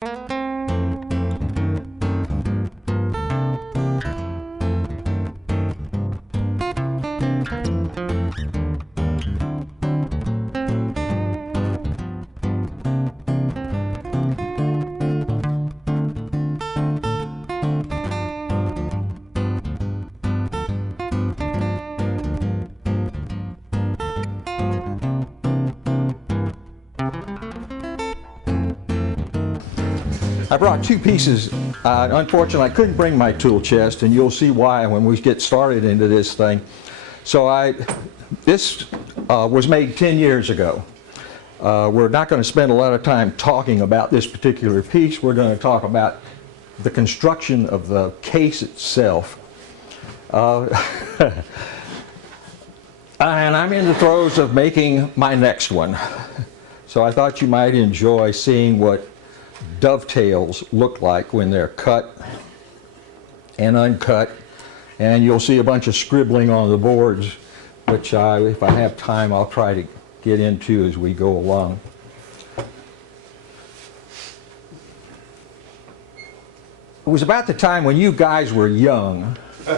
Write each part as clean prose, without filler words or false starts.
I brought two pieces. Unfortunately, I couldn't bring my tool chest, and you'll see why when we get started into this thing. So this was made 10 years ago. We're not going to spend a lot of time talking about this particular piece. We're going to talk about the construction of the case itself. And I'm in the throes of making my next one. So I thought you might enjoy seeing what dovetails look like when they're cut and uncut, and you'll see a bunch of scribbling on the boards, which if I have time, I'll try to get into as we go along. It was about the time when you guys were young. I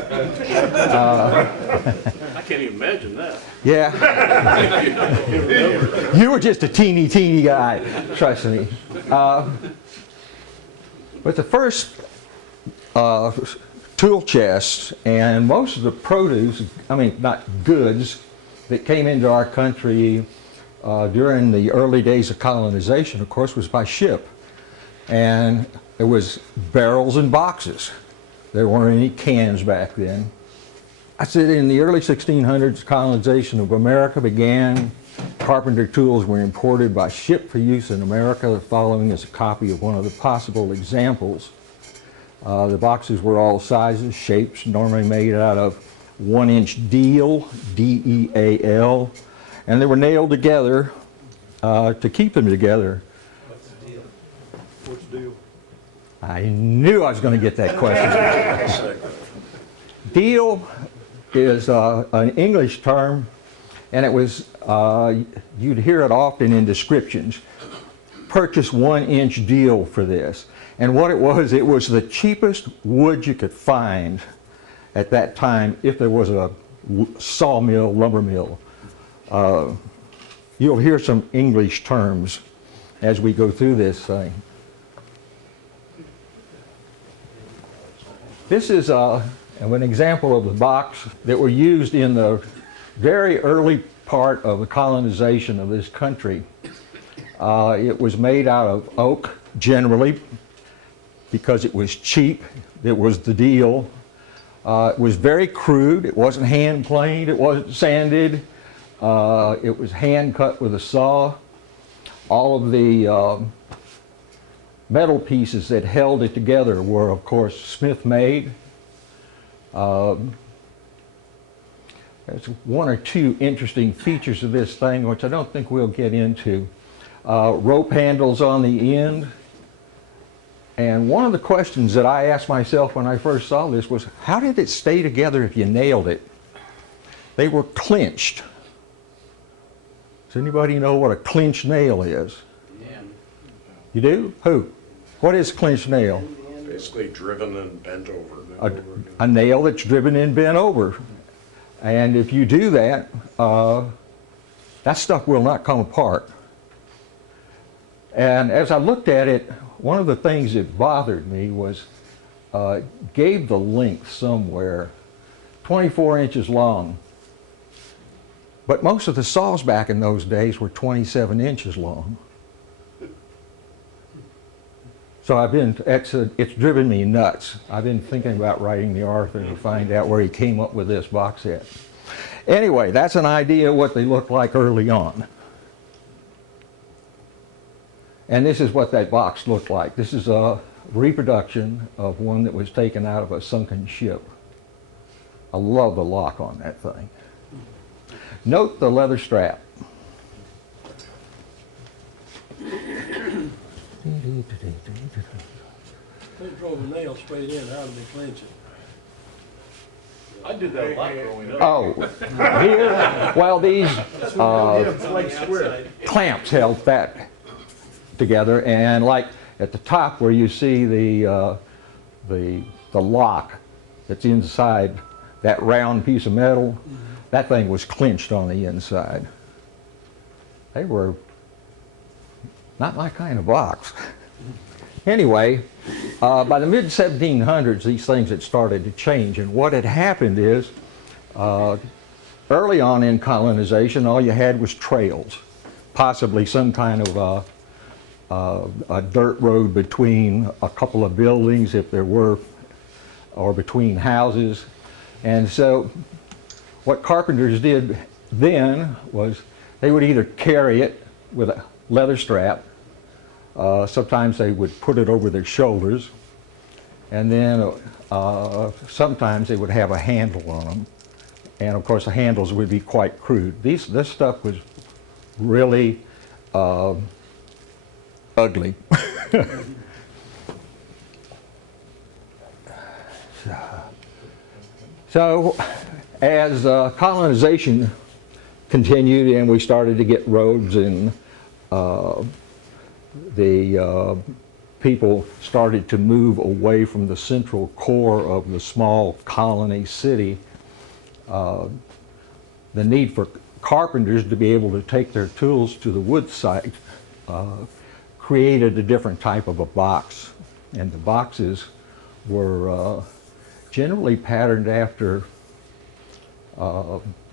can't even imagine that. Yeah. You were just a teeny guy, trust me. But the first tool chests and most of the produce, I mean not goods, that came into our country during the early days of colonization, of course, was by ship. And it was barrels and boxes. There weren't any cans back then. I said in the early 1600s, colonization of America began. Carpenter tools were imported by ship for use in America. The following is a copy of one of the possible examples. The boxes were all sizes, shapes, normally made out of 1-inch deal, D-E-A-L, and they were nailed together to keep them together. What's the deal? What's the deal? I knew I was going to get that question. Deal is an English term, and it was, you'd hear it often in descriptions. Purchase 1-inch deal for this. And what it was the cheapest wood you could find at that time if there was a sawmill, lumber mill. You'll hear some English terms as we go through this thing. This is an example of the box that were used in the very early part of the colonization of this country. It was made out of oak, generally, because it was cheap. It was the deal. It was very crude. It wasn't hand planed. It wasn't sanded. It was hand cut with a saw. All of the metal pieces that held it together were, of course, Smith made. There's one or two interesting features of this thing, which I don't think we'll get into. Rope handles on the end. And one of the questions that I asked myself when I first saw this was, how did it stay together if you nailed it? They were clinched. Does anybody know what a clinched nail is? Yeah. You do? Who? What is a clinched nail? Basically driven and bent over. A nail that's driven and bent over. And if you do that, that stuff will not come apart. And as I looked at it, one of the things that bothered me was gave the length somewhere 24 inches long. But most of the saws back in those days were 27 inches long. So it's driven me nuts. I've been thinking about writing the author to find out where he came up with this box set. Anyway, that's an idea of what they looked like early on. And this is what that box looked like. This is a reproduction of one that was taken out of a sunken ship. I love the lock on that thing. Note the leather strap. They drove a nail straight in. How did they clinch it? I did that a lot growing up. Oh, here, well, these clamps held that together, and like at the top where you see the lock that's inside that round piece of metal, that thing was clinched on the inside. They were not my kind of box. Anyway, by the mid-1700s, these things had started to change, and what had happened is, early on in colonization, all you had was trails, possibly some kind of a dirt road between a couple of buildings, if there were, or between houses. And so what carpenters did then was they would either carry it with a leather strap, sometimes they would put it over their shoulders, and then sometimes they would have a handle on them. And of course the handles would be quite crude. This stuff was really ugly. So as colonization continued and we started to get roads, and the people started to move away from the central core of the small colony city, the need for carpenters to be able to take their tools to the wood site created a different type of a box. And the boxes were generally patterned after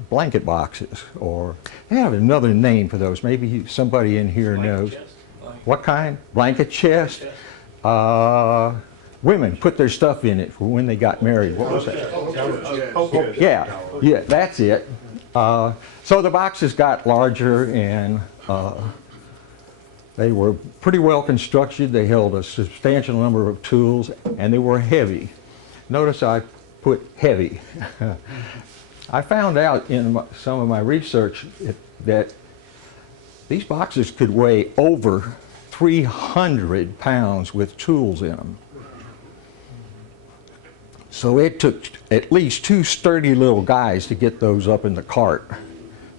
blanket boxes, or they have another name for those. Maybe somebody in here knows. What kind? Blanket chest? Women put their stuff in it for when they got married. What was that? Yeah, that's it. So the boxes got larger, and they were pretty well constructed. They held a substantial number of tools, and they were heavy. Notice I put heavy. I found out in some of my research that these boxes could weigh over 300 pounds with tools in them. So it took at least two sturdy little guys to get those up in the cart,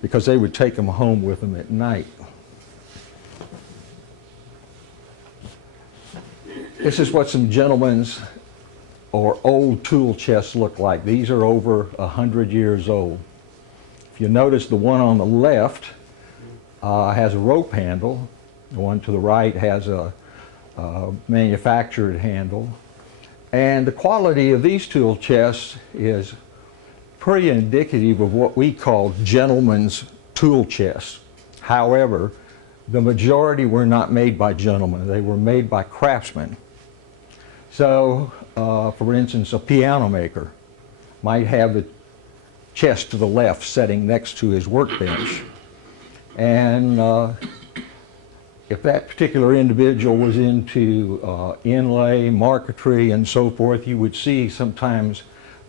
because they would take them home with them at night. This is what some gentlemen's or old tool chests look like. These are over 100 years old. If you notice, the one on the left has a rope handle. The one to the right has a manufactured handle. And the quality of these tool chests is pretty indicative of what we call gentlemen's tool chests. However, the majority were not made by gentlemen. They were made by craftsmen. So, for instance, a piano maker might have the chest to the left setting next to his workbench. And if that particular individual was into inlay, marquetry, and so forth, you would see sometimes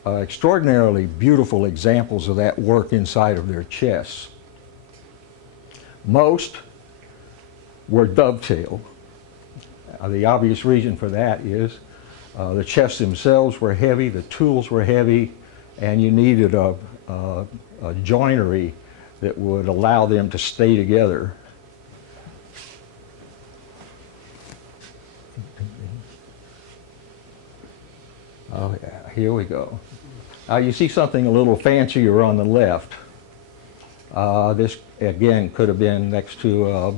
extraordinarily beautiful examples of that work inside of their chests. Most were dovetailed. The obvious reason for that is the chests themselves were heavy, the tools were heavy, and you needed a joinery that would allow them to stay together. Oh yeah, here we go. You see something a little fancier on the left. This again could have been next to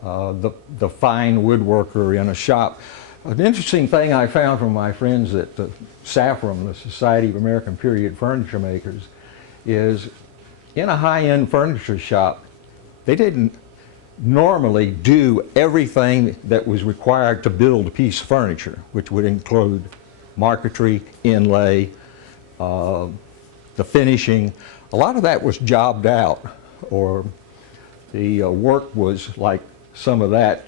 the fine woodworker in a shop. An interesting thing I found from my friends at the SAFRAM, the Society of American Period Furniture Makers, is in a high-end furniture shop, they didn't normally do everything that was required to build a piece of furniture, which would include marquetry, inlay, the finishing. A lot of that was jobbed out, or the work was like some of that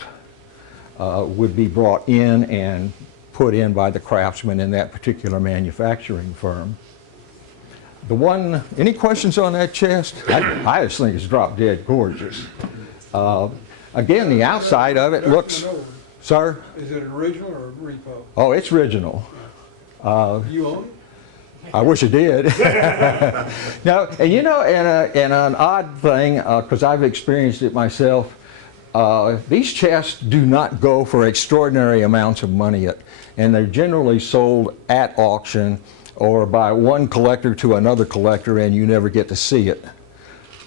would be brought in and put in by the craftsmen in that particular manufacturing firm. The one, any questions on that chest? I just think it's drop dead gorgeous. Again, the outside of it looks, sir? Is it original or repo? Oh, it's original. You own it? I wish I did. No, and you know, and an odd thing, because I've experienced it myself, These chests do not go for extraordinary amounts of money, and they're generally sold at auction or by one collector to another collector, and you never get to see it.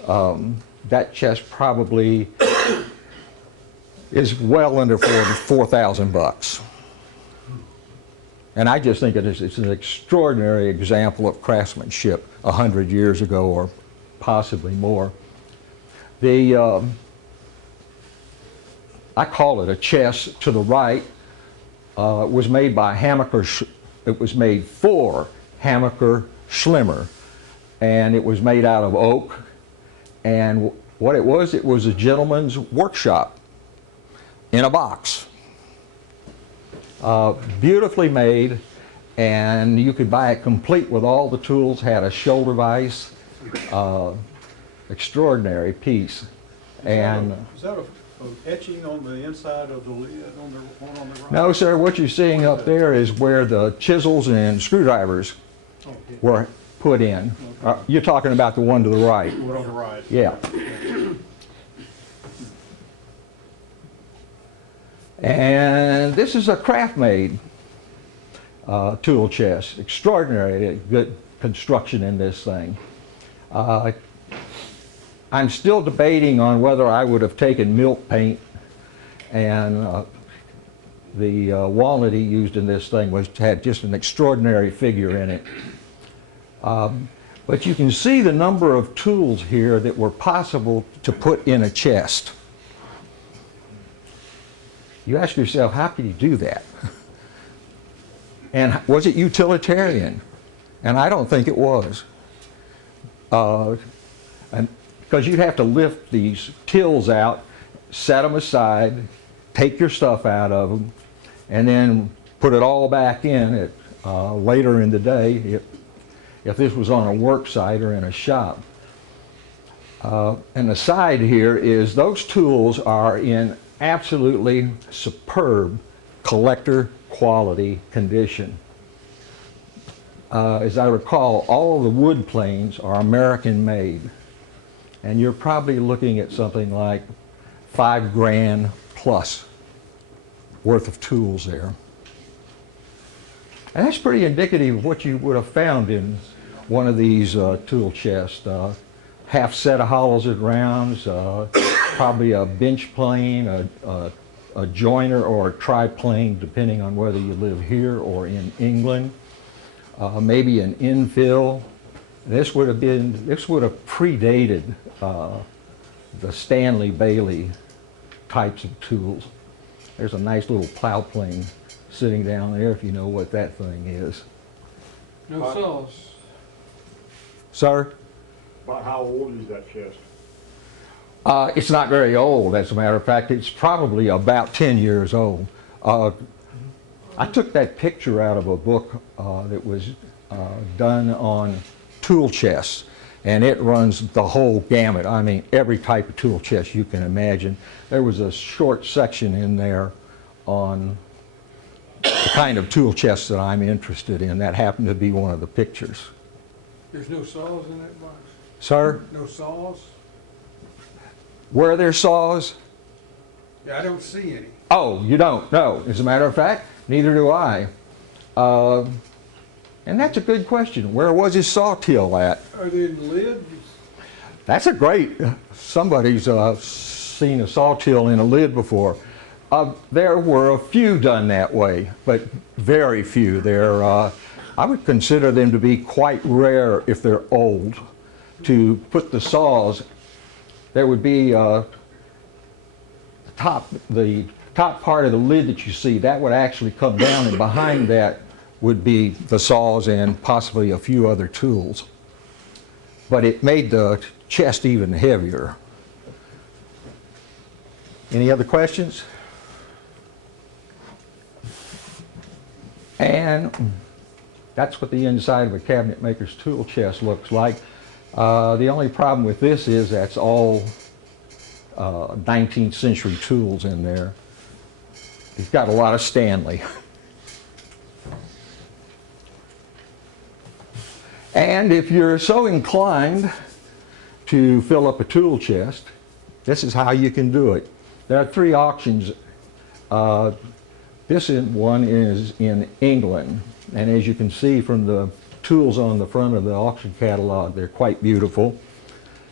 That chest probably is well under $4,000. And I just think it's an extraordinary example of craftsmanship 100 years ago or possibly more. I call it a chest to the right. Was made by Hammacher. It was made for Hammacher Schlemmer, and it was made out of oak. And what it was a gentleman's workshop in a box. Beautifully made, and you could buy it complete with all the tools. Had a shoulder vise. Extraordinary piece. And is that a etching on the inside of the lid on the one on the right? no, sir, what you're seeing up there is where the chisels and screwdrivers were put in. You're talking about the one to the right. The one on the right. Yeah. And this is a craft-made tool chest. Extraordinary good construction in this thing. I'm still debating on whether I would have taken milk paint, and the walnut he used in this thing had just an extraordinary figure in it. But you can see the number of tools here that were possible to put in a chest. You ask yourself, how could you do that? And was it utilitarian? And I don't think it was. Because you'd have to lift these tills out, set them aside, take your stuff out of them, and then put it all back in later in the day if this was on a work site or in a shop. And the side here is those tools are in absolutely superb collector quality condition. As I recall, all of the wood planes are American made, and you're probably looking at something like $5 grand plus worth of tools there. And that's pretty indicative of what you would have found in one of these tool chests. Half set of hollows and rounds, probably a bench plane, a joiner or a triplane, depending on whether you live here or in England. Maybe an infill. This would have predated the Stanley Bailey types of tools. There's a nice little plow plane sitting down there, if you know what that thing is. No saws. Sir? About how old is that chest? It's not very old, as a matter of fact. It's probably about 10 years old. I took that picture out of a book that was done on tool chests, and it runs the whole gamut. I mean, every type of tool chest you can imagine. There was a short section in there on the kind of tool chests that I'm interested in. That happened to be one of the pictures. There's no saws in that box? Sir? No saws? Were there saws? Yeah, I don't see any. Oh, you don't? No. As a matter of fact, neither do I. And that's a good question. Where was his saw till at? Are they in the lid? That's a great, somebody's seen a saw till in a lid before. There were a few done that way, but very few. I would consider them to be quite rare if they're old. To put the saws, there would be the top part of the lid that you see, that would actually come down, and behind that would be the saws and possibly a few other tools. But it made the chest even heavier. Any other questions? And that's what the inside of a cabinet maker's tool chest looks like. The only problem with this is that's all 19th century tools in there. It's got a lot of Stanley. And if you're so inclined to fill up a tool chest, this is how you can do it. There are 3 auctions. One is in England, and as you can see from the tools on the front of the auction catalog, they're quite beautiful.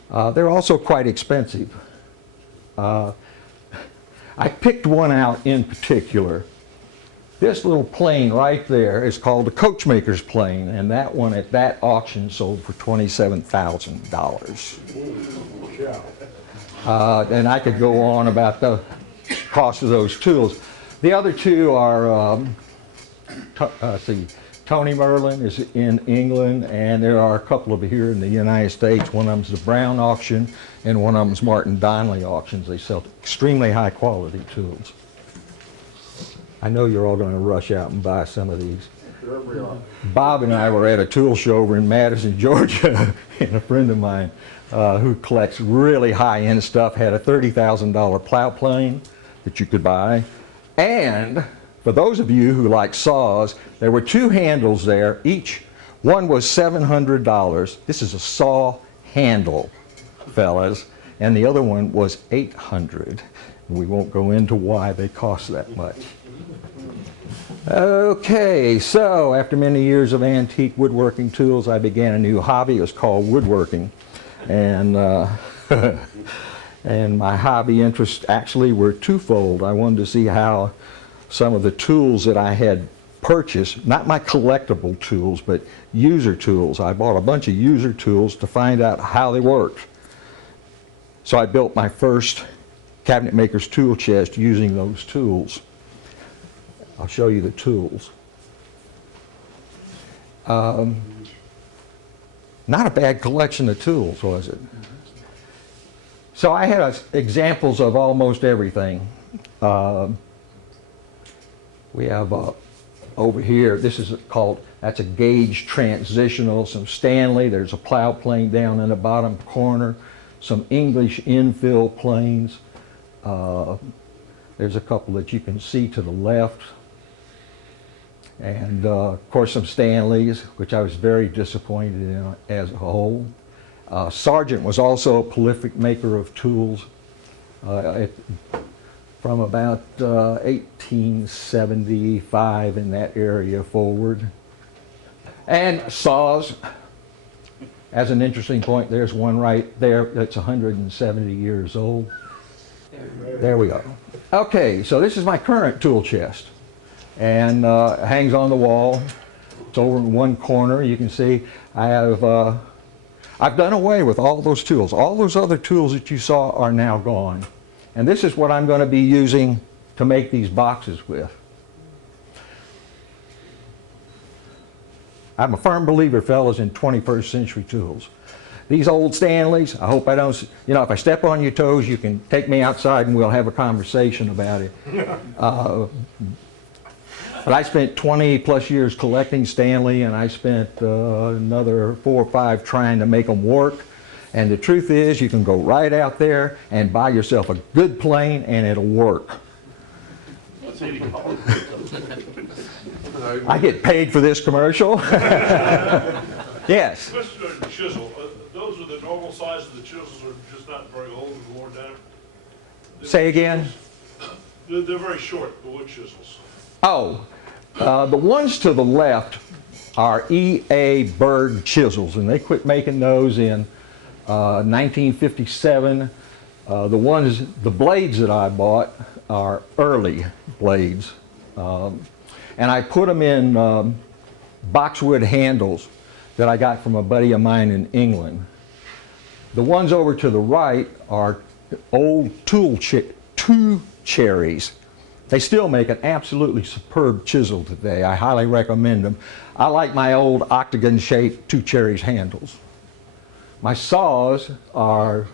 They're also quite expensive. I picked one out in particular. This little plane right there is called the coachmaker's plane, and that one at that auction sold for $27,000. And I could go on about the cost of those tools. The other 2 are, Tony Merlin is in England, and there are a couple of here in the United States. One of them's the Brown auction, and one of them's Martin Donnelly auctions. They sell extremely high quality tools. I know you're all going to rush out and buy some of these. Sure we are. Bob and I were at a tool show over in Madison, Georgia, and a friend of mine who collects really high-end stuff had a $30,000 plow plane that you could buy. And for those of you who like saws, there were 2 handles there. Each one was $700. This is a saw handle, fellas, and the other one was $800. We won't go into why they cost that much. Okay, so after many years of antique woodworking tools, I began a new hobby. It was called woodworking. And, and my hobby interests actually were twofold. I wanted to see how some of the tools that I had purchased, not my collectible tools, but user tools. I bought a bunch of user tools to find out how they worked. So I built my first cabinet maker's tool chest using those tools. I'll show you the tools. Not a bad collection of tools, was it? So I had examples of almost everything. We have over here, this is called, that's a gauge transitional, some Stanley, there's a plow plane down in the bottom corner, some English infill planes. There's a couple that you can see to the left. And of course some Stanleys, which I was very disappointed in as a whole. Sargent was also a prolific maker of tools from about 1875 in that area forward. And saws, as an interesting point, there's one right there that's 170 years old. There we go. Okay, so this is my current tool chest. And it hangs on the wall. It's over in one corner. You can see I have, I've done away with all those tools. All those other tools that you saw are now gone. And this is what I'm going to be using to make these boxes with. I'm a firm believer, fellas, in 21st century tools. These old Stanleys, I hope I don't, you know, if I step on your toes, you can take me outside and we'll have a conversation about it. But I spent 20 plus years collecting Stanley, and I spent another 4 or 5 trying to make them work. And the truth is, you can go right out there and buy yourself a good plane and it'll work. I get paid for this commercial. Yes. Mr. Chisel, those are the normal size of the chisels, are just not very old and worn down? Say again? They're very short, the wood chisels. Oh, the ones to the left are E.A. Berg chisels, and they quit making those in 1957. The blades that I bought are early blades, and I put them in boxwood handles that I got from a buddy of mine in England. The ones over to the right are old two cherries. They still make an absolutely superb chisel today. I highly recommend them. I like my old octagon-shaped 2 cherries handles. My saws are,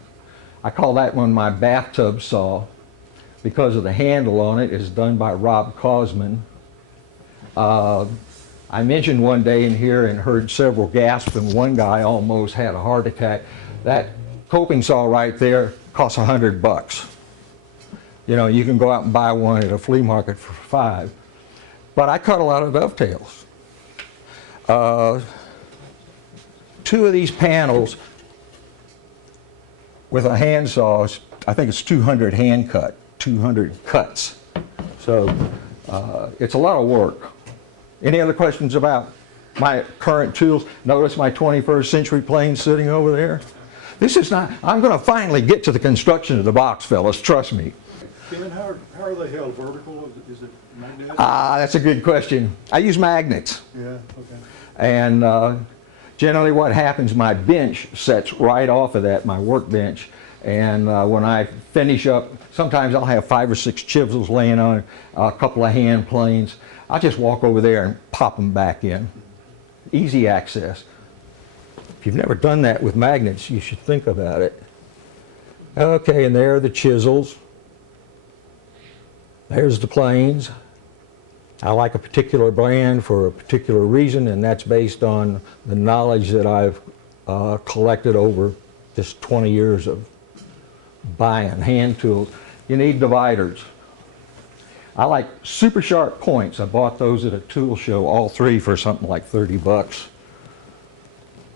I call that one my bathtub saw because of the handle on it. It's done by Rob Cosman. I mentioned one day in here and heard several gasp, and one guy almost had a heart attack. That coping saw right there costs $100. You know, you can go out and buy one at a flea market for $5. But I cut a lot of dovetails. 2 of these panels with a handsaw, I think it's 200 hand cut, 200 cuts. So it's a lot of work. Any other questions about my current tools? Notice my 21st century plane sitting over there. This is not, I'm going to finally get to the construction of the box, fellas, trust me. Ken, how are they held, vertical? Is it magnetic? That's a good question. I use magnets. Yeah, okay. And generally what happens, my bench sets right off of that, my workbench. And when I finish up, sometimes I'll have 5 or 6 chisels laying on it, a couple of hand planes. I'll just walk over there and pop them back in. Easy access. If you've never done that with magnets, you should think about it. Okay, and there are the chisels. There's the planes. I like a particular brand for a particular reason, and that's based on the knowledge that I've collected over this 20 years of buying hand tools. You need dividers. I like super sharp points. I bought those at a tool show, all 3 for something like 30 bucks.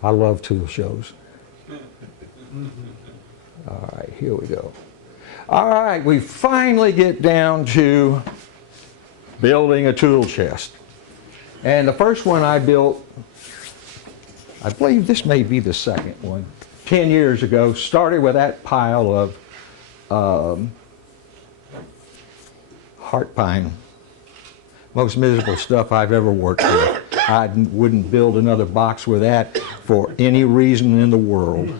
I love tool shows. All right, here we go. All right, we finally get down to building a tool chest. And the first one I built, I believe this may be the second one, 10 years ago, started with that pile of heart pine. Most miserable stuff I've ever worked with. I wouldn't build another box with that for any reason in the world.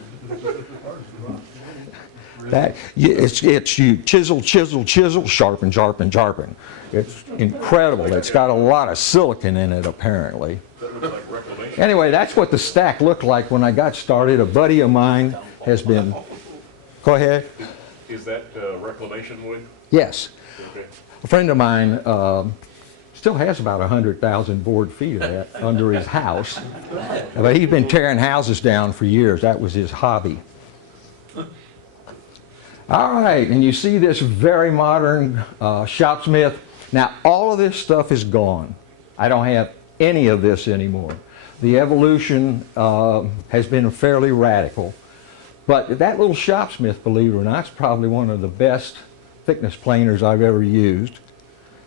It's you chisel, chisel, chisel, sharpen, sharpen, sharpen. It's incredible. It's got a lot of silicon in it, apparently. That looks like reclamation. Anyway, that's what the stack looked like when I got started. A buddy of mine has been... Go ahead. Is that reclamation wood? Yes. Okay. A friend of mine still has about 100,000 board feet of that under his house. But he's been tearing houses down for years. That was his hobby. All right, and you see this very modern shopsmith. Now, all of this stuff is gone. I don't have any of this anymore. The evolution has been fairly radical. But that little shopsmith, believe it or not, is probably one of the best thickness planers I've ever used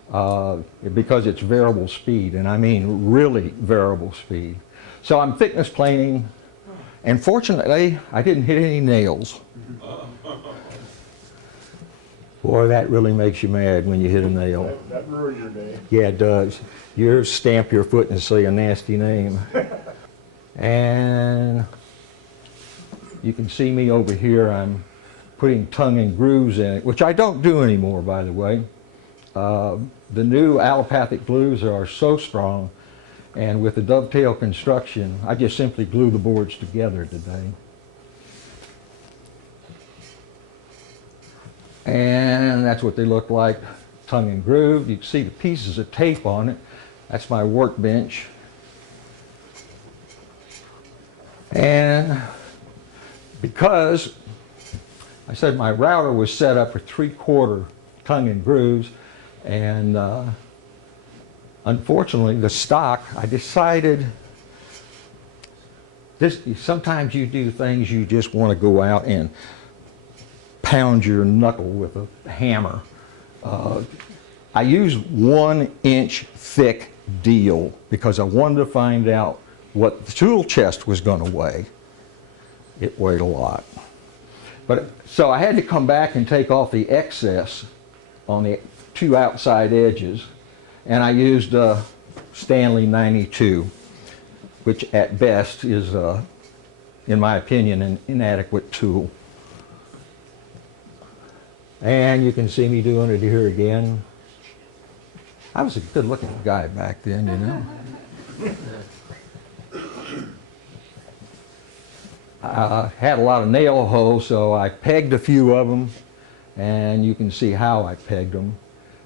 because it's variable speed, and I mean really variable speed. So I'm thickness planing, and fortunately, I didn't hit any nails. Boy, that really makes you mad when you hit a nail. That ruined your day. Yeah, it does. You stamp your foot and say a nasty name. And you can see me over here. I'm putting tongue and grooves in it, which I don't do anymore, by the way. The new allopathic glues are so strong, and with the dovetail construction, I just simply glue the boards together today. And that's what they look like, tongue and groove. You can see the pieces of tape on it. That's my workbench. And because I said my router was set up for 3/4 tongue and grooves, and unfortunately the stock, I decided sometimes you do things you just want to go out and pound your knuckle with a hammer. I used 1-inch thick deal because I wanted to find out what the tool chest was going to weigh. It weighed a lot. So I had to come back and take off the excess on the 2 outside edges, and I used Stanley 92, which at best is, in my opinion, an inadequate tool. And you can see me doing it here again. I was a good-looking guy back then, you know. I had a lot of nail holes, so I pegged a few of them, and you can see how I pegged them.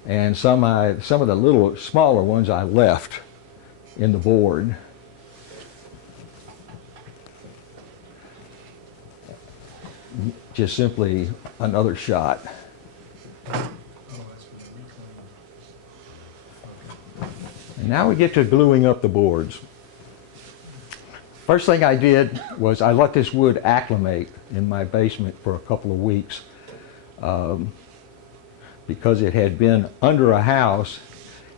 And some of the little smaller ones I left in the board. Just simply another shot. And now we get to gluing up the boards. First thing I did was I let this wood acclimate in my basement for a couple of weeks. because it had been under a house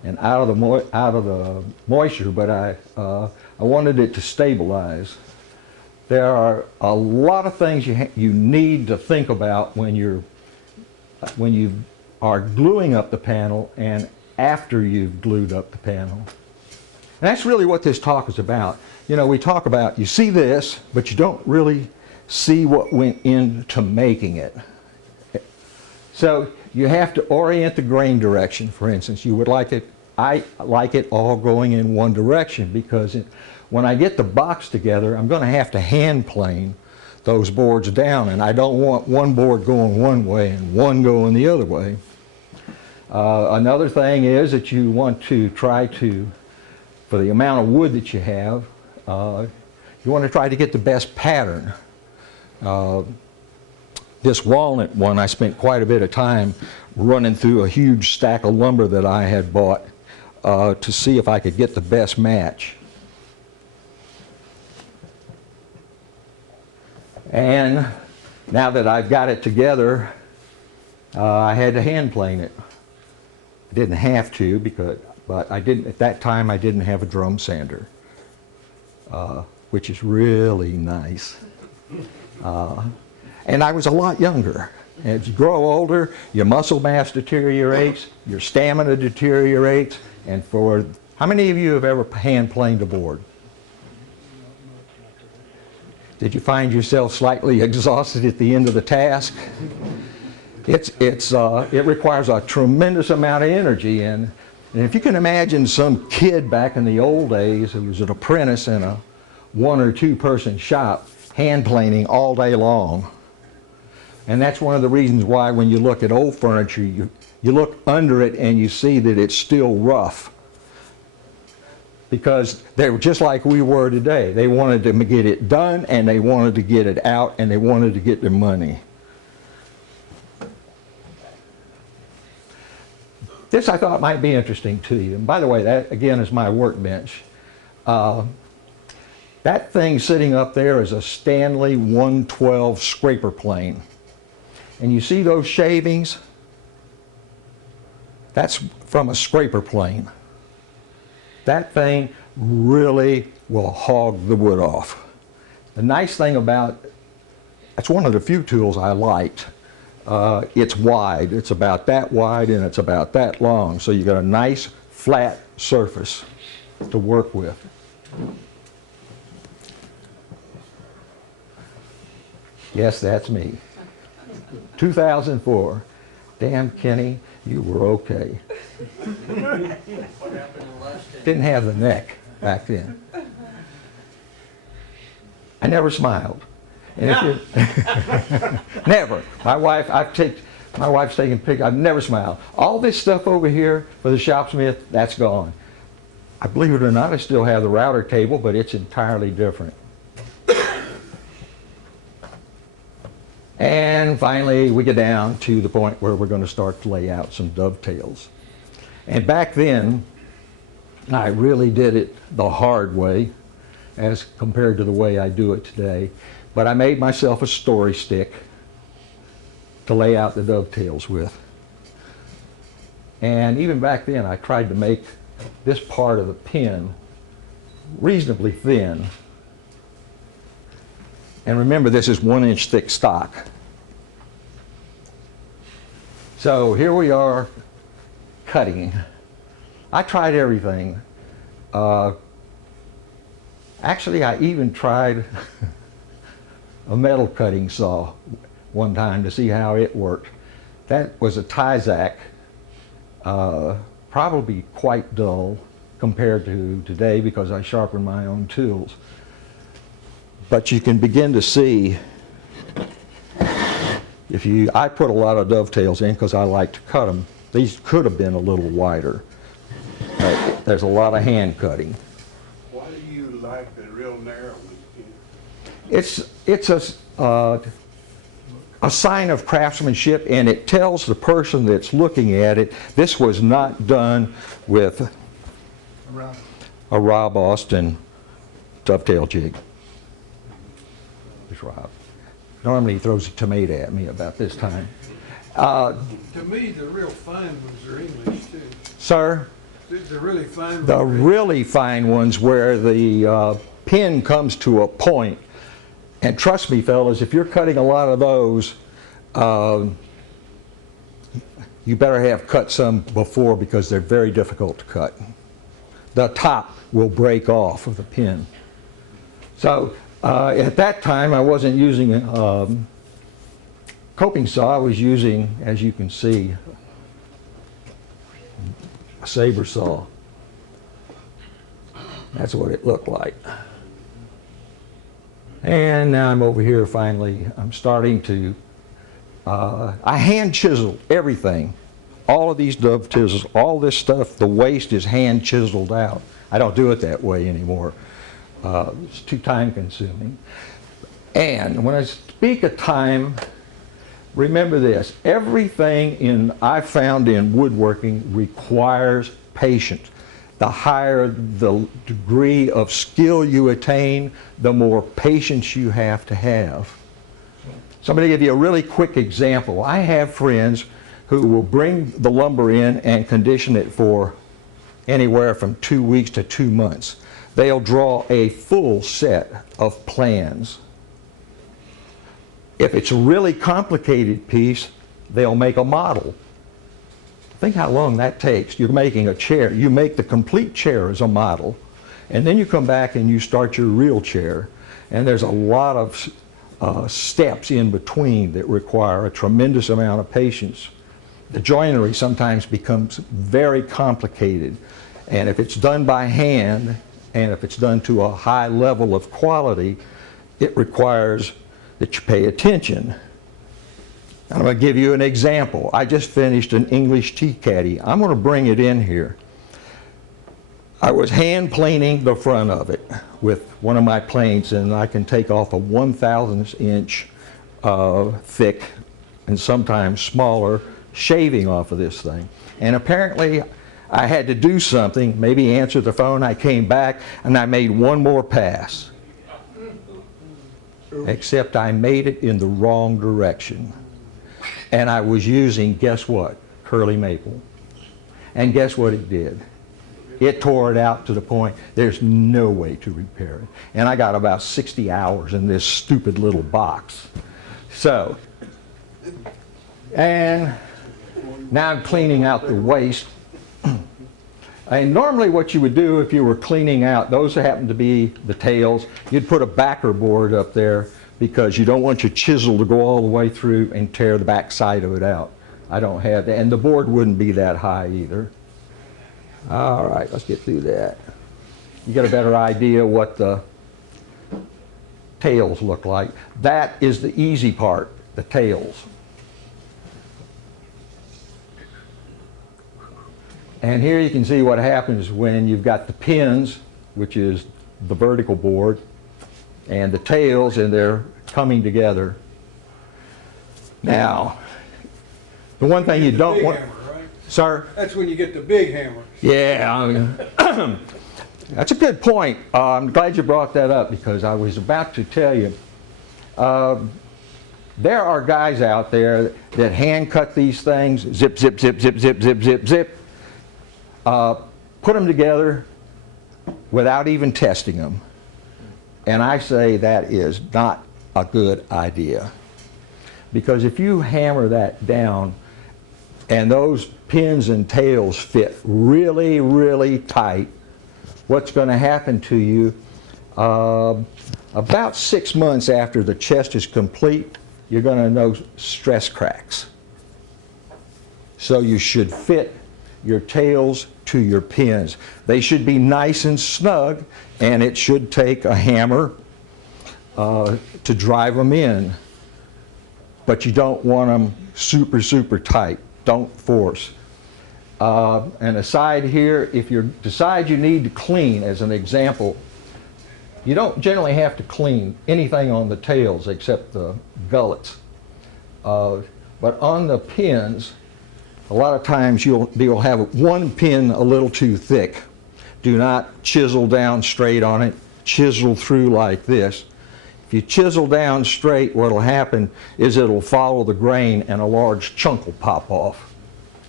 and out of the moisture, but I wanted it to stabilize. There are a lot of things you need to think about when you are gluing up the panel and after you've glued up the panel. And that's really what this talk is about. You know, we talk about, you see this, but you don't really see what went into making it. So you have to orient the grain direction, for instance. You would like it, I like it all going in one direction, because when I get the box together, I'm going to have to hand plane those boards down, and I don't want one board going one way and one going the other way. Another thing is that you want to try to, for the amount of wood that you have, you want to try to get the best pattern. This walnut one, I spent quite a bit of time running through a huge stack of lumber that I had bought to see if I could get the best match. And now that I've got it together, I had to hand plane it. I didn't have to, but I didn't, at that time I didn't have a drum sander, which is really nice. And I was a lot younger. As you grow older, your muscle mass deteriorates, your stamina deteriorates, and how many of you have ever hand planed a board? Did you find yourself slightly exhausted at the end of the task? It requires a tremendous amount of energy, and if you can imagine some kid back in the old days who was an apprentice in a 1 or 2 person shop hand planing all day long. And that's one of the reasons why when you look at old furniture, you look under it and you see that it's still rough. Because they were just like we were today. They wanted to get it done, and they wanted to get it out, and they wanted to get their money. This I thought might be interesting to you. And by the way, that again is my workbench. That thing sitting up there is a Stanley 112 scraper plane. And you see those shavings? That's from a scraper plane. That thing really will hog the wood off. The nice thing about, that's one of the few tools I liked. It's wide. It's about that wide and it's about that long. So you got a nice flat surface to work with. Yes, that's me. 2004. Damn, Kenny, you were okay. Didn't have the neck back then. I never smiled. And if you, never. My wife's taking pictures. I've never smiled. All this stuff over here for the shopsmith, that's gone. I believe it or not, I still have the router table, but it's entirely different. And finally, we get down to the point where we're going to start to lay out some dovetails. And back then, I really did it the hard way as compared to the way I do it today. But I made myself a story stick to lay out the dovetails with. And even back then, I tried to make this part of the pin reasonably thin. And remember, this is 1-inch thick stock. So here we are cutting. I tried everything. Actually, I even tried a metal cutting saw one time to see how it worked. That was a Kimack, probably quite dull compared to today because I sharpen my own tools. But you can begin to see, I put a lot of dovetails in because I like to cut them. These could have been a little wider. There's a lot of hand cutting. Why do you like the real narrow one? It's a sign of craftsmanship, and it tells the person that's looking at it, this was not done with a Rob Austin dovetail jig. Rob. Normally he throws a tomato at me about this time. To me, the real fine ones are English too. Sir? The really fine ones. The really fine ones where the pin comes to a point. And trust me, fellas, if you're cutting a lot of those, you better have cut some before because they're very difficult to cut. The top will break off of the pin. So at that time, I wasn't using coping saw. I was using, as you can see, a saber saw. That's what it looked like. And now I'm over here finally. I'm starting to, I hand chisel everything. All of these dove chisels, all this stuff, the waste is hand chiseled out. I don't do it that way anymore. It's too time consuming. And when I speak of time, remember this, everything I found in woodworking requires patience. The higher the degree of skill you attain, the more patience you have to have. So I'm going to give you a really quick example. I have friends who will bring the lumber in and condition it for anywhere from 2 weeks to 2 months. They'll draw a full set of plans. If it's a really complicated piece, they'll make a model. Think how long that takes. You're making a chair. You make the complete chair as a model, and then you come back and you start your real chair. And there's a lot of steps in between that require a tremendous amount of patience. The joinery sometimes becomes very complicated, and if it's done by hand, and if it's done to a high level of quality, it requires that you pay attention. I'm going to give you an example. I just finished an English tea caddy. I'm going to bring it in here. I was hand planing the front of it with one of my planes, and I can take off a 1/1000 inch thick and sometimes smaller shaving off of this thing. And apparently I had to do something, maybe answer the phone. I came back and I made one more pass. Except I made it in the wrong direction. And I was using, guess what? Curly maple. And guess what it did? It tore it out to the point there's no way to repair it. And I got about 60 hours in this stupid little box. So, and now I'm cleaning out the waste. And normally what you would do if you were cleaning out, those happen to be the tails, you'd put a backer board up there because you don't want your chisel to go all the way through and tear the back side of it out. I don't have that, and the board wouldn't be that high either. All right, let's get through that. You get a better idea what the tails look like. That is the easy part, the tails. And here you can see what happens when you've got the pins, which is the vertical board, and the tails, and they're coming together. Now, the one thing you don't want... Hammer, right? Sir? That's when you get the big hammer. Yeah, that's a good point. I'm glad you brought that up because I was about to tell you. There are guys out there that hand cut these things, zip, zip, zip, zip, zip, zip, zip, zip. Put them together without even testing them. And I say that is not a good idea. Because if you hammer that down and those pins and tails fit really, really tight, what's going to happen to you about 6 months after the chest is complete, you're going to know stress cracks. So you should fit your tails to your pins. They should be nice and snug, and it should take a hammer to drive them in. But you don't want them super, super tight. Don't force. And aside here, if you decide you need to clean, as an example, you don't generally have to clean anything on the tails except the gullets. But on the pins, a lot of times you'll have one pin a little too thick. Do not chisel down straight on it. Chisel through like this. If you chisel down straight, what will happen is it'll follow the grain and a large chunk will pop off,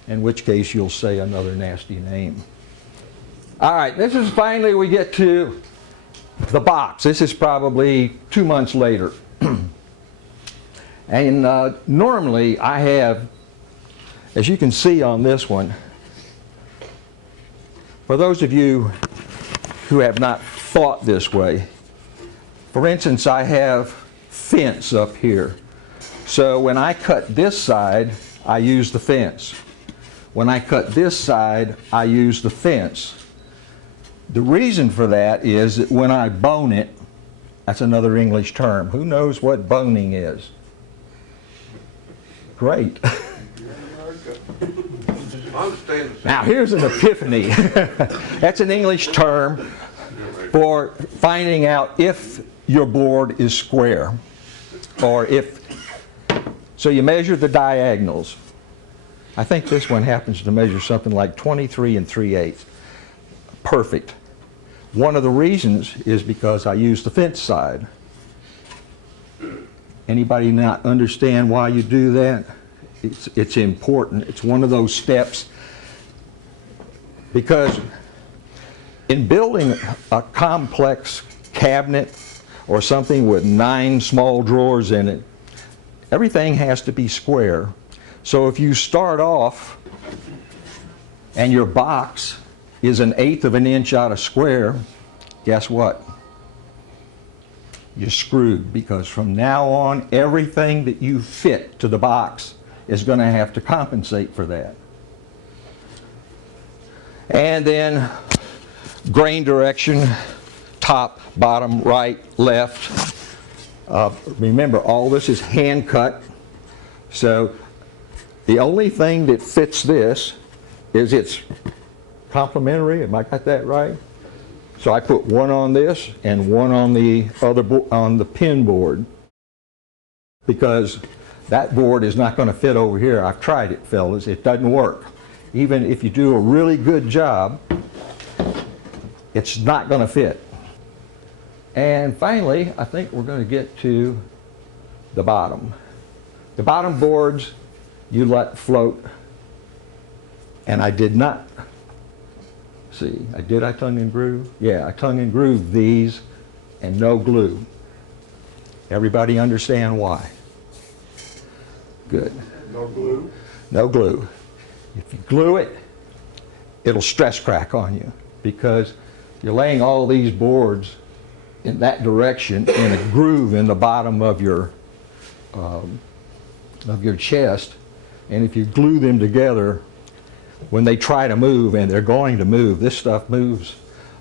in which case you'll say another nasty name. All right, this is finally we get to the box. This is probably 2 months later. And normally I have, as you can see on this one, for those of you who have not thought this way, for instance, I have fence up here. So when I cut this side, I use the fence. When I cut this side, I use the fence. The reason for that is that when I bone it, that's another English term. Who knows what boning is? Great. Now here's an epiphany. That's an English term for finding out if your board is square, or if, so you measure the diagonals. I think this one happens to measure something like 23 3/8. Perfect. One of the reasons is because I use the fence side. Anybody not understand why you do that? It's important. It's one of those steps, because in building a complex cabinet or something with 9 small drawers in it, everything has to be square. So if you start off and your box is 1/8 of an inch out of square, guess what? You're screwed, because from now on everything that you fit to the box is going to have to compensate for that. And then grain direction, top, bottom, right, left. Remember, all this is hand cut. So the only thing that fits this is it's complementary. Am I got that right? So I put one on this and one on the other on the pin board, because that board is not going to fit over here. I've tried it, fellas. It doesn't work. Even if you do a really good job, it's not going to fit. And finally, I think we're going to get to the bottom. The bottom boards you let float, and I did not, see, did I tongue and groove? Yeah, I tongue and groove these and no glue. Everybody understand why? Good. No glue? No glue. If you glue it, it'll stress crack on you, because you're laying all these boards in that direction in a groove in the bottom of your chest, and if you glue them together, when they try to move, and they're going to move, this stuff moves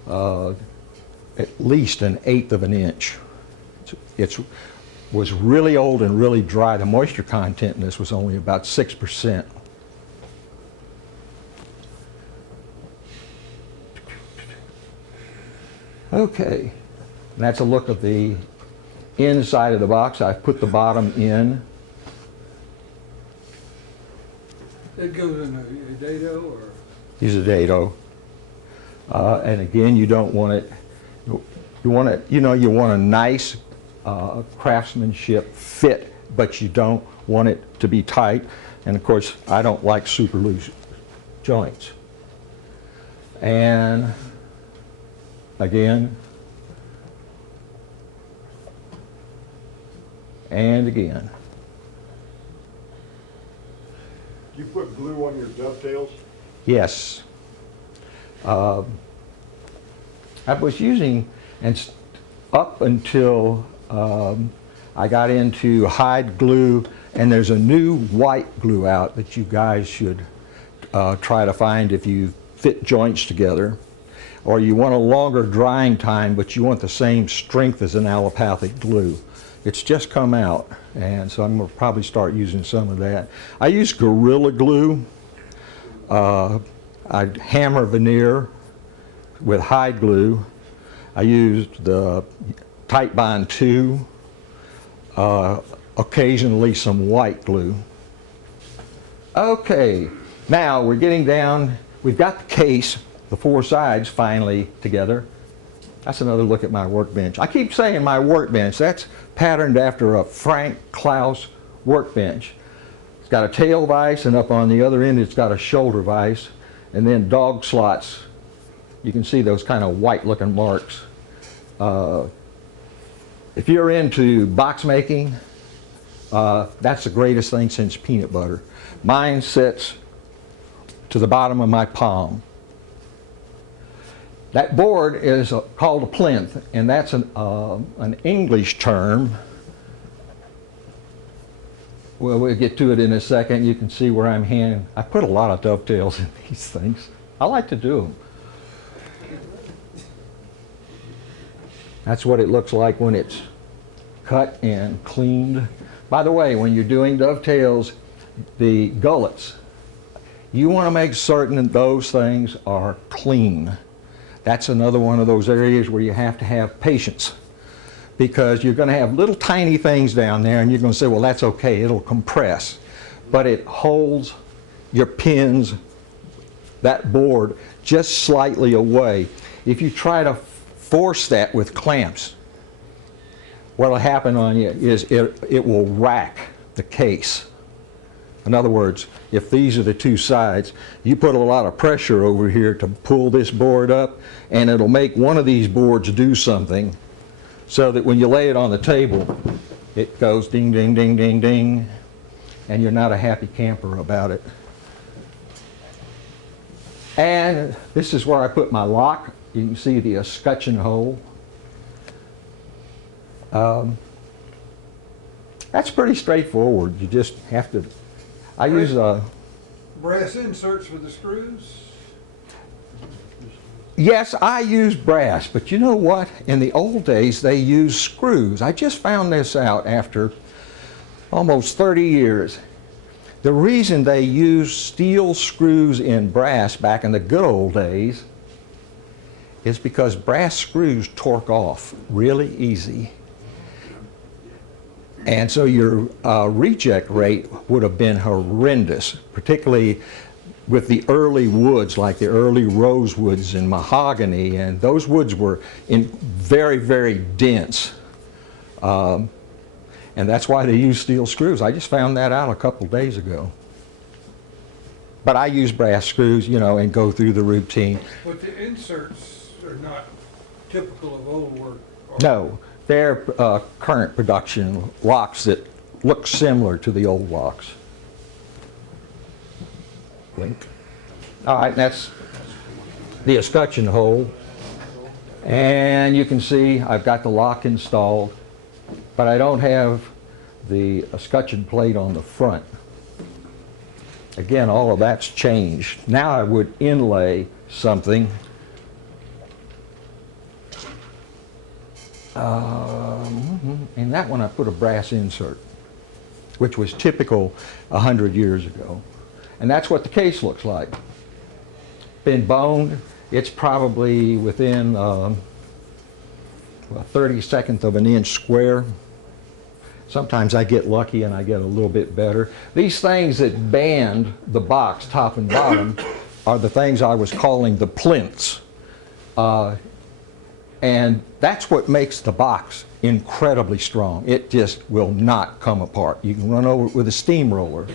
at least 1/8 of an inch. It was really old and really dry. The moisture content in this was only about 6%. Okay, and that's a look at the inside of the box. I've put the bottom in. It goes in a dado, or? Use a dado. And again, you don't want it, you want it, you want a nice craftsmanship fit, but you don't want it to be tight. And of course, I don't like super loose joints. And again, and again. You put glue on your dovetails? Yes. I was using, and up until I got into hide glue, and there's a new white glue out that you guys should try to find if you fit joints together, or you want a longer drying time, but you want the same strength as an allopathic glue. It's just come out, and so I'm going to probably start using some of that. I use Gorilla Glue. I hammer veneer with hide glue. I used the Tight Bond 2, occasionally some white glue. Okay, now we're getting down. We've got the case, the 4 sides finally together. That's another look at my workbench. I keep saying my workbench. That's patterned after a Frank Klaus workbench. It's got a tail vise, and up on the other end it's got a shoulder vise, and then dog slots. You can see those kind of white looking marks. If you're into box making, that's the greatest thing since peanut butter. Mine sits to the bottom of my palm. That board is called a plinth, and that's an English term. Well, we'll get to it in a second. You can see where I'm handing. I put a lot of dovetails in these things. I like to do them. That's what it looks like when it's cut and cleaned. By the way, when you're doing dovetails, the gullets, you want to make certain that those things are clean. That's another one of those areas where you have to have patience, because you're going to have little tiny things down there and you're going to say, well, that's okay, it'll compress. But it holds your pins, that board, just slightly away. If you try to force that with clamps, what will happen on you is it will rack the case. In other words, if these are the two sides, you put a lot of pressure over here to pull this board up, and it'll make one of these boards do something so that when you lay it on the table, it goes ding, ding, ding, ding, ding, and you're not a happy camper about it. And this is where I put my lock. You can see the escutcheon hole. That's pretty straightforward. You just have to, I use Brass inserts for the screws? yes, I use brass, but you know what? In the old days, they used screws. I just found this out after almost 30 years. The reason they used steel screws in brass back in the good old days is because brass screws torque off really easy. And so your reject rate would have been horrendous, particularly with the early woods, like the early rosewoods and mahogany, and those woods were very, very dense. And that's why they use steel screws. I just found that out a couple days ago. But I use brass screws, you know, and go through the routine. But the inserts are not typical of old work. No, they're current production locks that look similar to the old locks. Blink. All right, that's the escutcheon hole. And you can see I've got the lock installed, but I don't have the escutcheon plate on the front. Again, all of that's changed. Now I would inlay something. In that one I put a brass insert, which was typical 100 years ago. And that's what the case looks like. Been boned. It's probably within a 32nd of an inch square. Sometimes I get lucky and I get a little bit better. These things that band the box top and bottom are the things I was calling the plinths. And that's what makes the box incredibly strong. It just will not come apart. You can run over it with a steamroller.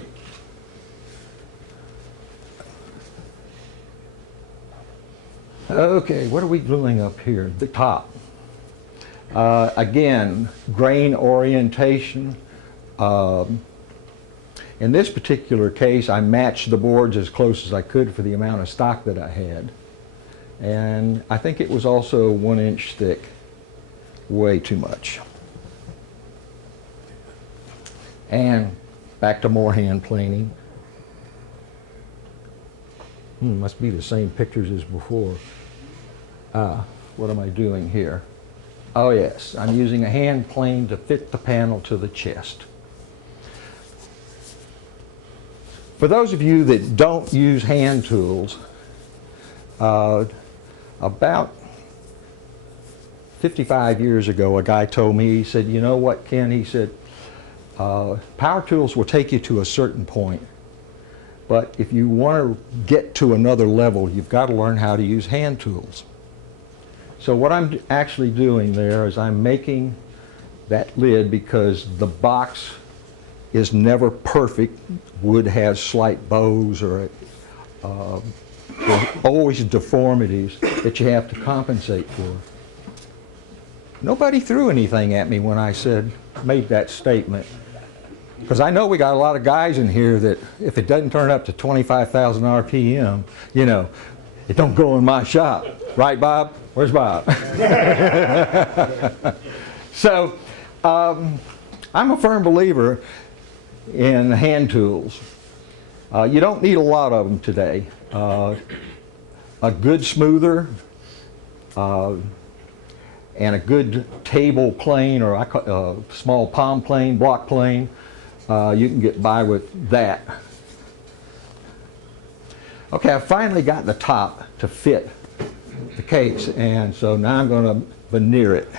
Okay, what are we gluing up here? The top. Again, grain orientation. In this particular case, I matched the boards as close as I could for the amount of stock that I had. And I think it was also 1 inch thick. Way too much. And back to more hand planing. Must be the same pictures as before. What am I doing here? Oh yes, I'm using a hand plane to fit the panel to the chest. For those of you that don't use hand tools, about 55 years ago, a guy told me, he said, you know what, Ken, he said, power tools will take you to a certain point, but if you want to get to another level, you've got to learn how to use hand tools. So what I'm actually doing there is I'm making that lid because the box is never perfect. Wood has slight bows or there's always deformities that you have to compensate for. Nobody threw anything at me when I made that statement. Because I know we got a lot of guys in here that if it doesn't turn up to 25,000 RPM, you know, it don't go in my shop. Right, Bob? Where's Bob? So, I'm a firm believer in hand tools. You don't need a lot of them today. A good smoother and a good table plane, or a small palm plane, block plane, you can get by with that. Okay, I've finally got the top to fit the case, and so now I'm going to veneer it.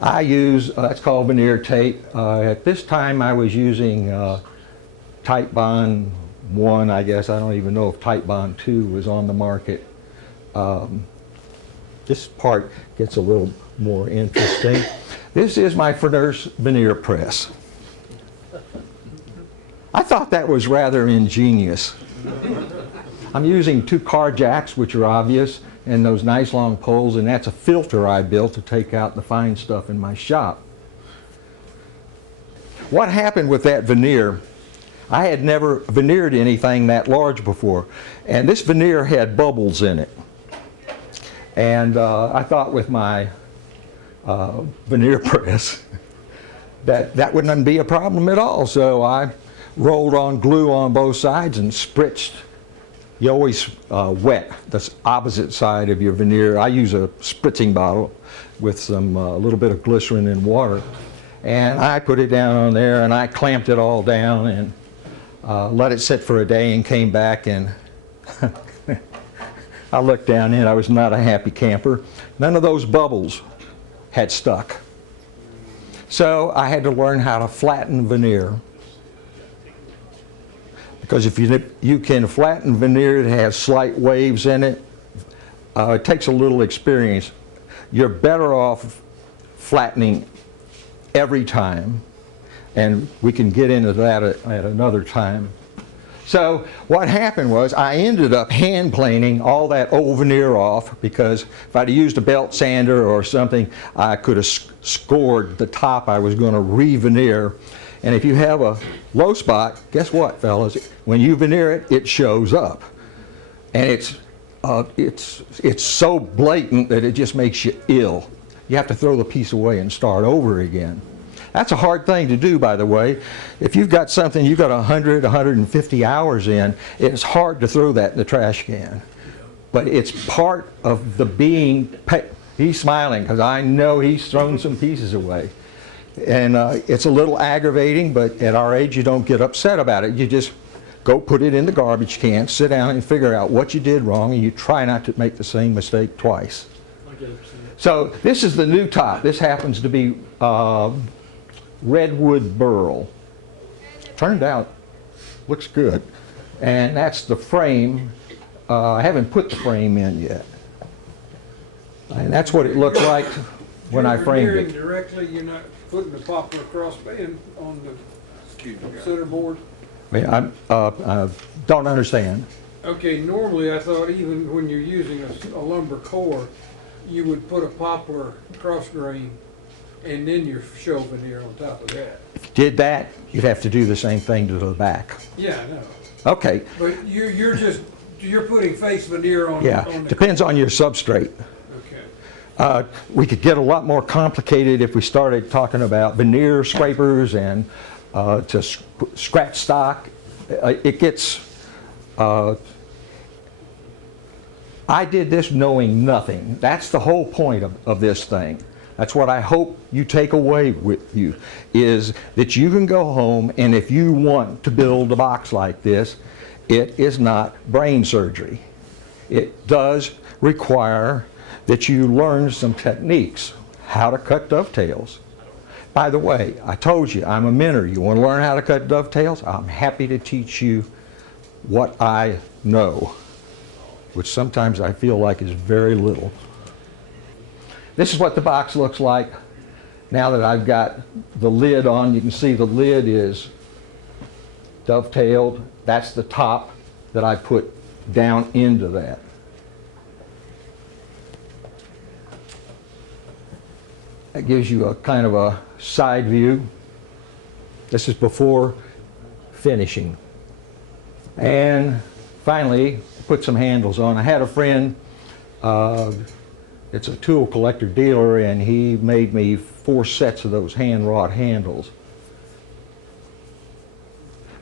I use, that's called veneer tape. At this time I was using Type Bond 1, I guess. I don't even know if Type Bond 2 was on the market. This part gets a little more interesting. This is my furnace veneer press. I thought that was rather ingenious. I'm using 2 car jacks, which are obvious, and those nice long poles, and that's a filter I built to take out the fine stuff in my shop. What happened with that veneer, I had never veneered anything that large before, and this veneer had bubbles in it. And I thought with my veneer press that wouldn't be a problem at all, so I rolled on glue on both sides and spritzed. You always wet the opposite side of your veneer. I use a spritzing bottle with some a little bit of glycerin and water, and I put it down on there and I clamped it all down and let it sit for a day and came back, and I looked down in. I was not a happy camper. None of those bubbles had stuck. So I had to learn how to flatten veneer. Because if you can flatten veneer that has slight waves in it, it takes a little experience. You're better off flattening every time, and we can get into that at another time. So what happened was I ended up hand planing all that old veneer off, because if I'd used a belt sander or something, I could have scored the top I was going to re-veneer. And if you have a low spot, guess what, fellas? When you veneer it, it shows up. And it's so blatant that it just makes you ill. You have to throw the piece away and start over again. That's a hard thing to do, by the way. If you've got something you've got 100, 150 hours in, it's hard to throw that in the trash can. But it's part of the being. He's smiling because I know he's thrown some pieces away. And it's a little aggravating, but at our age you don't get upset about it. You just go put it in the garbage can, sit down and figure out what you did wrong, and you try not to make the same mistake twice. So this is the new top. This happens to be redwood burl. Turned out, looks good. And that's the frame. I haven't put the frame in yet. And that's what it looked like when I framed it. Directly, you're not putting the poplar crossband on the center board? I don't understand. Okay, normally I thought even when you're using a lumber core, you would put a poplar cross grain and then your show veneer on top of that. If you did that, you'd have to do the same thing to the back. Yeah, I know. Okay. But you're putting face veneer on. Yeah, on the depends on your substrate. Okay. We could get a lot more complicated if we started talking about veneer scrapers and to scratch stock. It gets. I did this knowing nothing. That's the whole point of this thing. That's what I hope you take away with you, is that you can go home, and if you want to build a box like this, it is not brain surgery. It does require that you learn some techniques, how to cut dovetails. By the way, I told you, I'm a mentor. You want to learn how to cut dovetails? I'm happy to teach you what I know, which sometimes I feel like is very little. This is what the box looks like. Now that I've got the lid on, you can see the lid is dovetailed. That's the top that I put down into that. That gives you a kind of a side view. This is before finishing. And finally, put some handles on. I had a friend, it's a tool collector dealer, and he made me 4 sets of those hand wrought handles.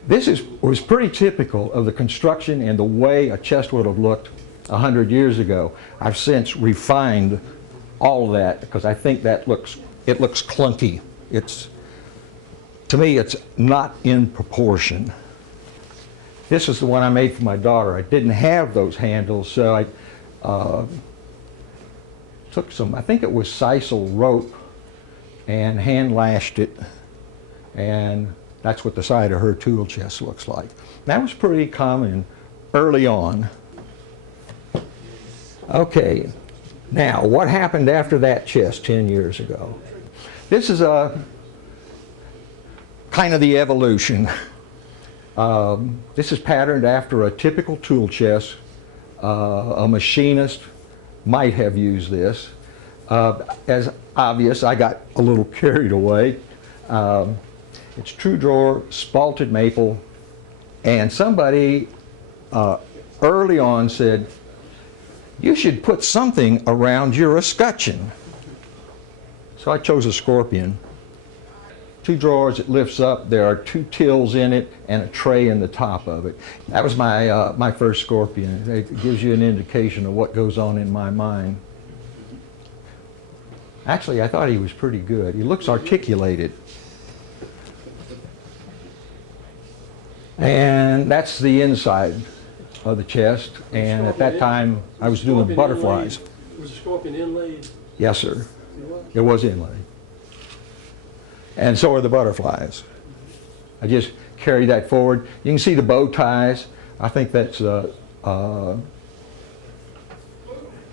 This was pretty typical of the construction and the way a chest would have looked 100 years ago. I've since refined all of that because I think that looks clunky. To me, it's not in proportion. This is the one I made for my daughter. I didn't have those handles, so I took some, I think it was sisal rope, and hand lashed it, and that's what the side of her tool chest looks like. That was pretty common early on. Okay, now what happened after that chest 10 years ago? This is kind of the evolution. This is patterned after a typical tool chest. A machinist might have used this. As obvious, I got a little carried away. It's true drawer, spalted maple, and somebody early on said, you should put something around your escutcheon. So I chose a scorpion. 2 drawers, it lifts up. There are 2 tills in it and a tray in the top of it. That was my, my first scorpion. It gives you an indication of what goes on in my mind. Actually, I thought he was pretty good. He looks articulated. And that's the inside of the chest. And at that time, I was doing butterflies. Was the scorpion inlaid? Yes, sir. It was inlaid. And so are the butterflies. I just carry that forward. You can see the bow ties. I think that's,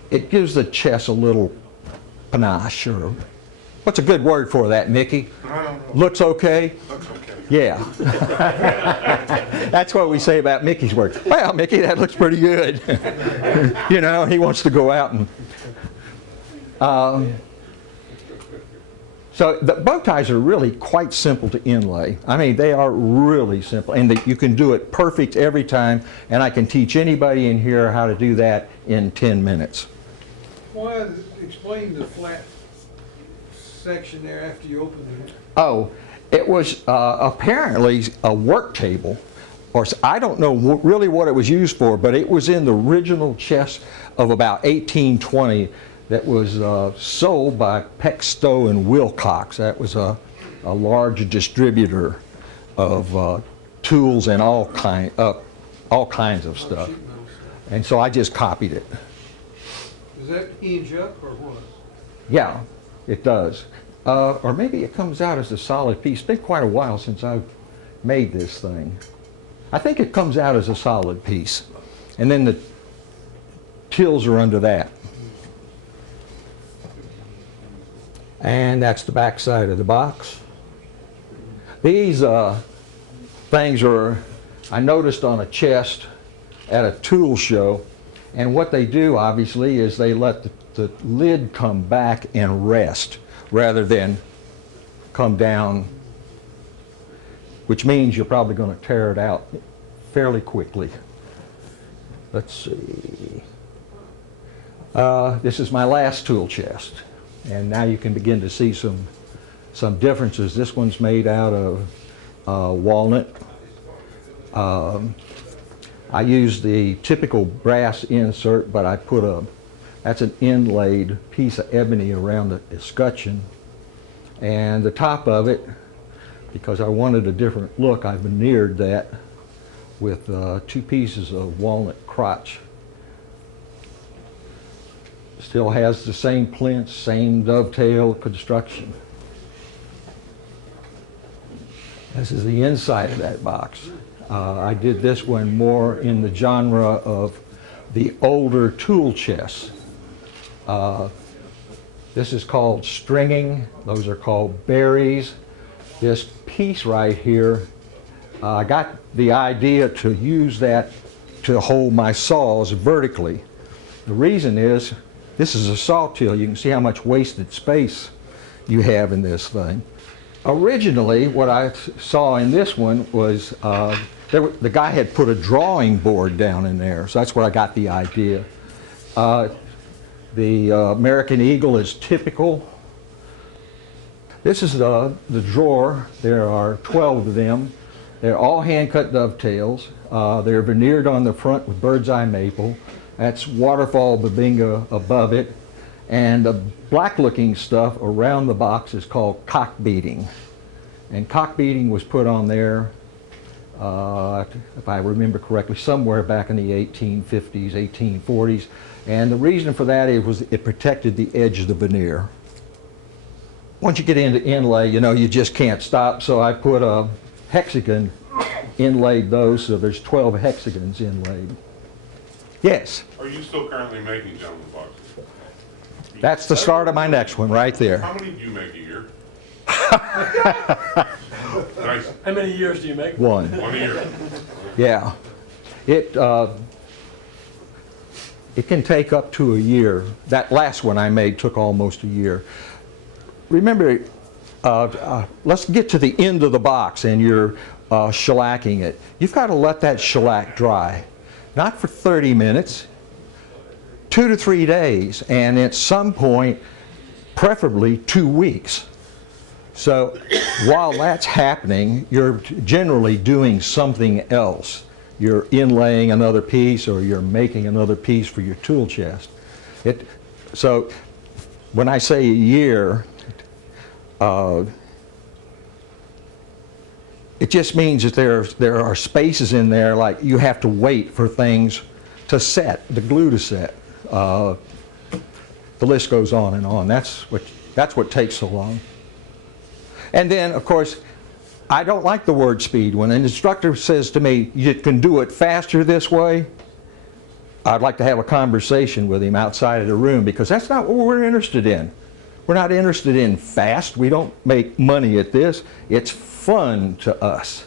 it gives the chest a little panache, or what's a good word for that, Mickey? Looks okay? Looks okay. Yeah. That's what we say about Mickey's work. Well, Mickey, that looks pretty good. You know, he wants to go out and... So the bow ties are really quite simple to inlay. I mean, they are really simple, and you can do it perfect every time, and I can teach anybody in here how to do that in 10 minutes. Why, explain the flat section there after you open it. Oh, it was apparently a work table, or I don't know really what it was used for, but it was in the original chest of about 1820 that was sold by Peck, Stowe and Wilcox. That was a large distributor of tools and all kinds of stuff. And so I just copied it. Does that hinge up or what? Yeah, it does. Or maybe it comes out as a solid piece. It's been quite a while since I've made this thing. I think it comes out as a solid piece. And then the tills are under that. And that's the back side of the box. These things are, I noticed on a chest at a tool show, and what they do obviously is they let the lid come back and rest rather than come down, which means you're probably going to tear it out fairly quickly. Let's see. This is my last tool chest. And now you can begin to see some differences. This one's made out of walnut. I used the typical brass insert, but I put that's an inlaid piece of ebony around the escutcheon. And the top of it, because I wanted a different look, I veneered that with 2 pieces of walnut crotch. Still has the same plinth, same dovetail construction. This is the inside of that box. I did this one more in the genre of the older tool chests. This is called stringing. Those are called berries. This piece right here, I got the idea to use that to hold my saws vertically. The reason is, this is a saw till. You can see how much wasted space you have in this thing. Originally, what I saw in this one was the guy had put a drawing board down in there, so that's where I got the idea. The American Eagle is typical. This is the drawer. There are 12 of them. They're all hand-cut dovetails. They're veneered on the front with bird's eye maple. That's waterfall babinga above it. And the black-looking stuff around the box is called cock beating. And cock beating was put on there, if I remember correctly, somewhere back in the 1850s, 1840s. And the reason for that was it protected the edge of the veneer. Once you get into inlay, you know, you just can't stop. So I put a hexagon, inlaid those, so there's 12 hexagons inlaid. Yes? Are you still currently making gentleman boxes? That's the start of my next one right there. How many do you make a year? Nice. How many years do you make? One. 1 a year. Yeah. It can take up to a year. That last one I made took almost a year. Remember, let's get to the end of the box and you're shellacking it. You've got to let that shellac dry. Not for 30 minutes, 2 to 3 days, and at some point, preferably 2 weeks. So while that's happening, you're generally doing something else. You're inlaying another piece or you're making another piece for your tool chest. So when I say a year, it just means that there are spaces in there, like you have to wait for things to set, the glue to set. The list goes on and on. That's what takes so long. And then, of course, I don't like the word speed. When an instructor says to me, you can do it faster this way, I'd like to have a conversation with him outside of the room, because that's not what we're interested in. We're not interested in fast. We don't make money at this. It's fun to us.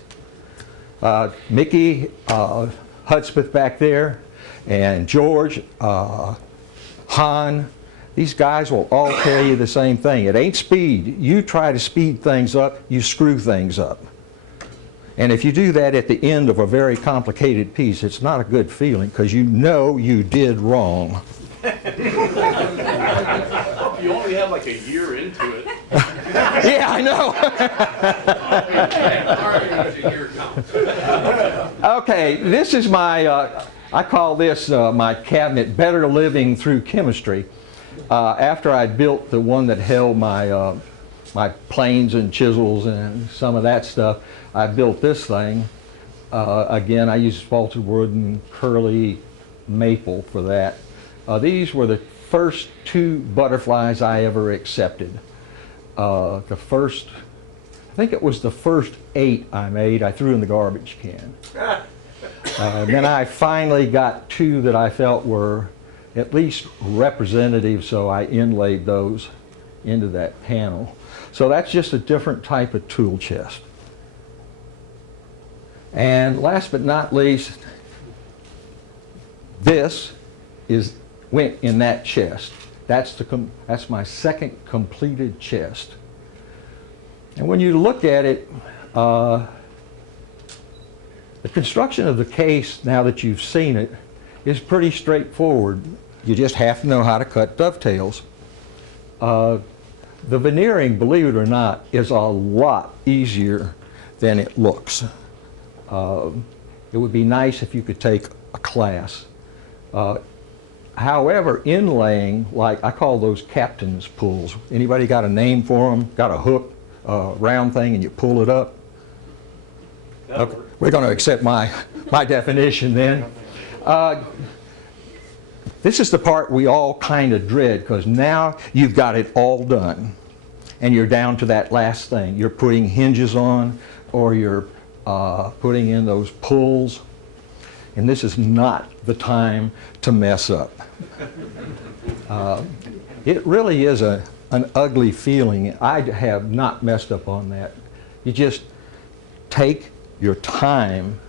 Mickey Hudspeth back there, and George, Han, these guys will all tell you the same thing. It ain't speed. You try to speed things up, you screw things up. And if you do that at the end of a very complicated piece, it's not a good feeling, because you know you did wrong. You only have like a year into it. Yeah, I know. Okay, this is my, I call this my cabinet, Better Living Through Chemistry. After I built the one that held my, my planes and chisels and some of that stuff, I built this thing. Again, I used spalted wood and curly maple for that. These were the first 2 butterflies I ever accepted. I think it was the first 8 I made, I threw in the garbage can. Then I finally got 2 that I felt were at least representative, so I inlaid those into that panel. So that's just a different type of tool chest. And last but not least, this went in that chest. That's my second completed chest. And when you look at it, the construction of the case, now that you've seen it, is pretty straightforward. You just have to know how to cut dovetails. The veneering, believe it or not, is a lot easier than it looks. It would be nice if you could take a class. However, inlaying, like I call those captain's pulls. Anybody got a name for them? Got a hook, round thing, and you pull it up? Okay. We're going to accept my definition then. This is the part we all kind of dread, because now you've got it all done. And you're down to that last thing. You're putting hinges on, or you're putting in those pulls. And this is not the time to mess up. It really is a an ugly feeling. I have not messed up on that. You just take your time.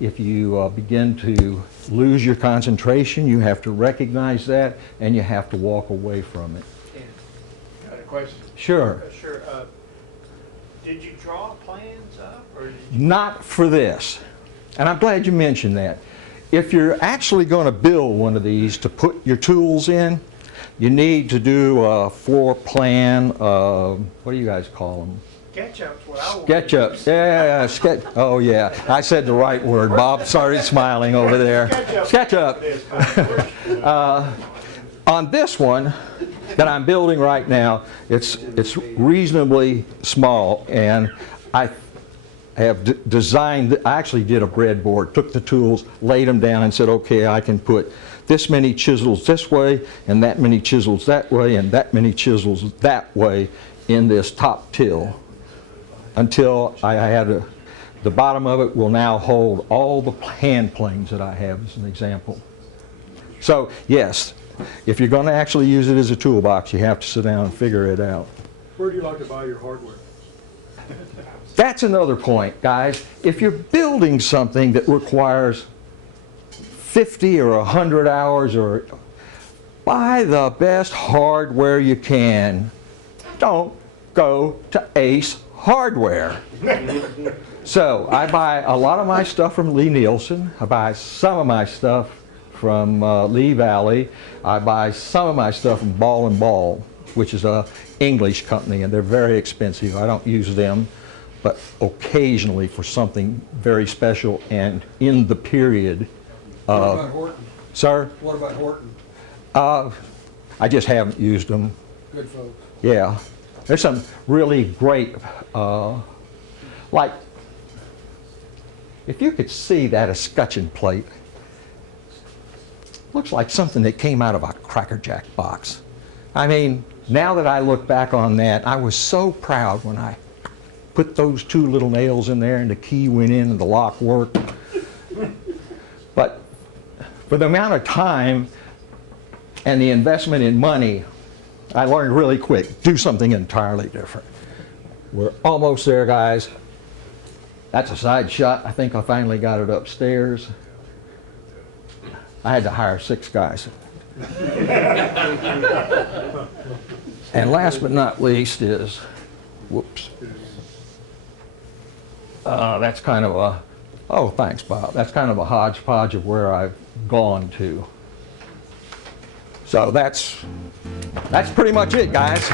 If you begin to lose your concentration, you have to recognize that and you have to walk away from it. Got a question? Sure. Sure. Did you draw plans up, or did you? Not for this. And I'm glad you mentioned that. If you're actually going to build one of these to put your tools in, you need to do a floor plan. What do you guys call them? SketchUp's what I want. SketchUps. Yeah, sketch. Oh yeah, I said the right word. Bob started smiling over there. SketchUp. On this one that I'm building right now, it's reasonably small, and I have designed. I actually did a breadboard. Took the tools, laid them down, and said, okay, I can put this many chisels this way, and that many chisels that way, and that many chisels that way in this top till. Until I had the bottom of it will now hold all the hand planes that I have as an example. So yes, if you're going to actually use it as a toolbox, you have to sit down and figure it out. Where do you like to buy your hardware? That's another point, guys. If you're building something that requires 50 or 100 hours, or buy the best hardware you can. Don't go to Ace Hardware. So I buy a lot of my stuff from Lee Nielsen. I buy some of my stuff from Lee Valley. I buy some of my stuff from Ball and Ball, which is a English company, and they're very expensive. I don't use them, but occasionally for something very special and in the period. What about Horton? Sir? What about Horton? I just haven't used them. Good folks. Yeah. There's some really great, like, if you could see that escutcheon plate, looks like something that came out of a Cracker Jack box. I mean, now that I look back on that, I was so proud when I put those two little nails in there and the key went in and the lock worked. But for the amount of time and the investment in money, I learned really quick, do something entirely different. We're almost there, guys. That's a side shot. I think I finally got it upstairs. I had to hire 6 guys. And last but not least is, whoops. That's kind of a, oh, thanks, Bob. That's kind of a hodgepodge of where I've gone to. So that's pretty much it, guys.